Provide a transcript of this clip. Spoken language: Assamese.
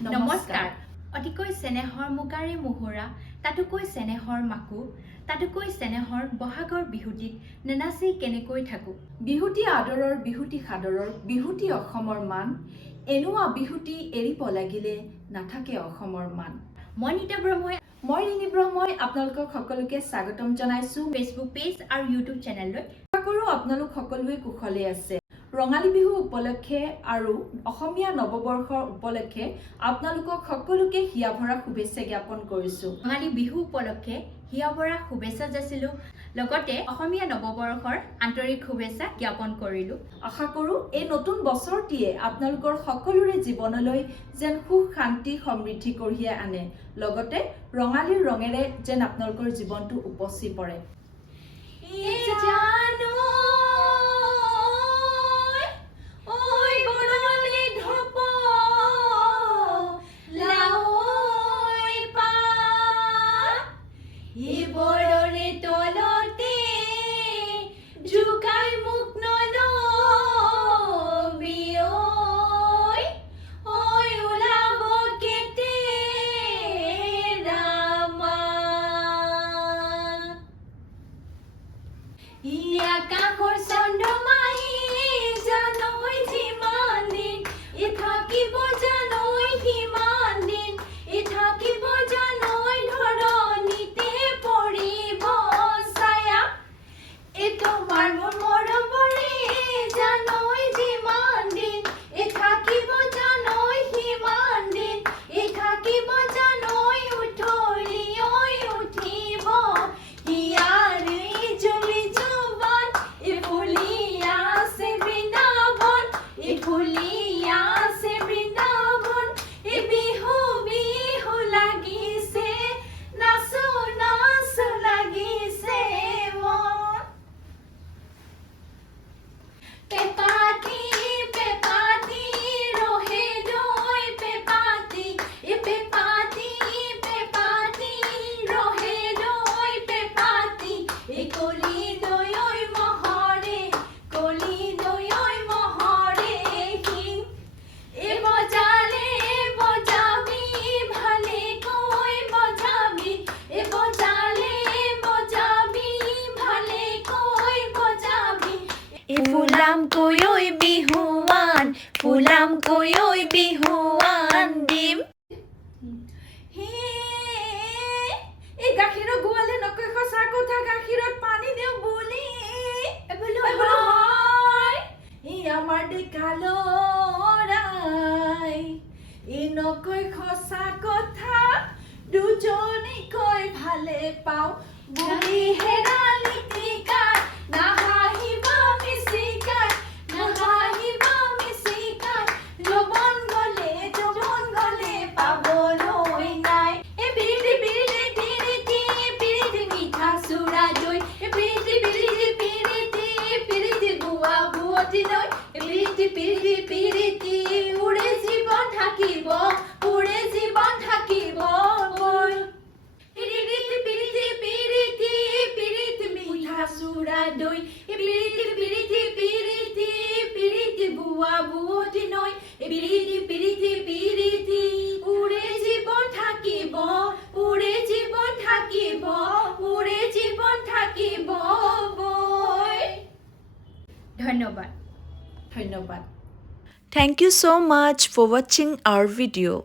নমস্কাৰ অতিকৈ চেনেহৰ মুগাৰে মোহৰা তাতোকৈ চেনেহৰ মাকো তাতোকৈ চেনেহৰ বহাগৰ বিহুটিত নেনাচি কেনেকৈ থাকো বিহুটি আদৰৰ বিহুটি সাদৰৰ বিহুটি অসমৰ মান এনুৱা বিহুটি এৰিব লাগিলে নাথাকে অসমৰ মান মই নিতা ব্ৰহ্মই মই ৰিনি ব্ৰহ্মই আপোনালোকক সকলোকে স্বাগতম জনাইছো ফেচবুক পেজ আৰু ইউটিউব চেনেললৈ আশা কৰোঁ আপোনালোক সকলোৱে কুশলে আছে ৰঙালী বিহু উপলক্ষে আৰু অসমীয়া নৱবৰ্ষৰ উপলক্ষে আপোনালোকক সকলোকে হিয়াভৰা শুভেচ্ছা জ্ঞাপন কৰিছো ৰঙালী বিহু উপলক্ষে হিয়াভৰা শুভেচ্ছা যাচিলো লগতে অসমীয়া নৱবৰ্ষৰ আন্তৰিক শুভেচ্ছা জ্ঞাপন কৰিলো আশা কৰোঁ এই নতুন বছৰটিয়ে আপোনালোকৰ সকলোৰে জীৱনলৈ যেন সুখ শান্তি সমৃদ্ধি কঢ়িয়াই আনে লগতে ৰঙালীৰ ৰঙেৰে যেন আপোনালোকৰ জীৱনটো উপচি পৰে আকাশৰ চন্দ্ৰমাই জানৈ যিমান দিন থাকিব জানৈ সিমান দিন থাকিব জানৈ ধৰণিতে পৰিব ছায়া তোমাৰ মোৰ মৰমৰে জানৈ যিমান দিন থাকিব জানৈ সিমান দিন থাকিব জানৈ উঠলি উঠিব হিয়াৰে জলি ফুলিয়াছে বৃন্দাবন বিহু বিহু লাগিছে নাচো নাচো লাগিছে মন পেপাতি পেপাতি ৰহে দৈ পেপাতি পেপাতি পেপাতি ৰহে দৈ পেপাতি কলি দৈ মহৰে কলি দৈ মহৰে বজালে বজাবি ভালে কৈ বজাবি বজালে বজাবি ভালে কৈ বজাবি ফুলাম কৈ ঐ বিহুৱান ফুলাম কৈ ঐ বিহুৱান দিম এই গাখীৰৰ গোৱালে নকৈ সঁচা কথা গাখীৰত পানী দিওঁ বুলি আমাৰ ডেকালৰাই এই নকৈ সঁচা কথা দুজনীকৈ ভালে পাওঁ বুলি হেৰালি টিকাই নাহাঁহিবা মিচিকাই নাহাঁহিবা মিচিকাই যৌৱন গলে পাবলৈ নাই পিৰিতি মিঠা চুৰা দৈ পিৰিতি গুৱা বুৱতী দৈ পিৰিতি উৰে জীৱন থাকিব পিৰিতি মিঠা চুৰা দৈ পিৰিতি বুৱা বুৱতী নৈ পিৰিতি উৰে জীৱন থাকিব বৈ ধন্যবাদ ধন্যবাদ Thank you so much for watching our video.